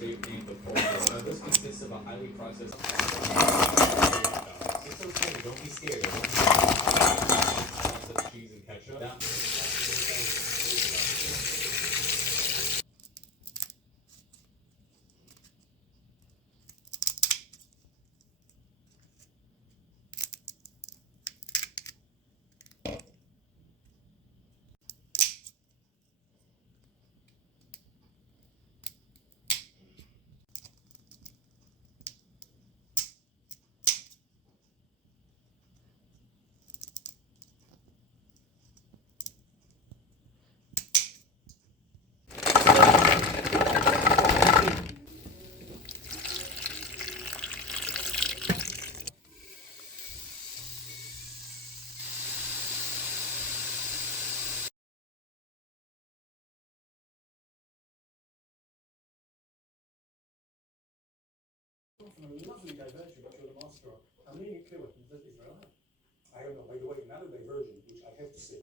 state named the Porter. This consists of a highly processed. It's okay. Don't be scared. Lots of cheese and ketchup. From a lovely diversion which you're the master of. I'm leaving it clear with this is very I don't know, by the way, another diversion which I have to say.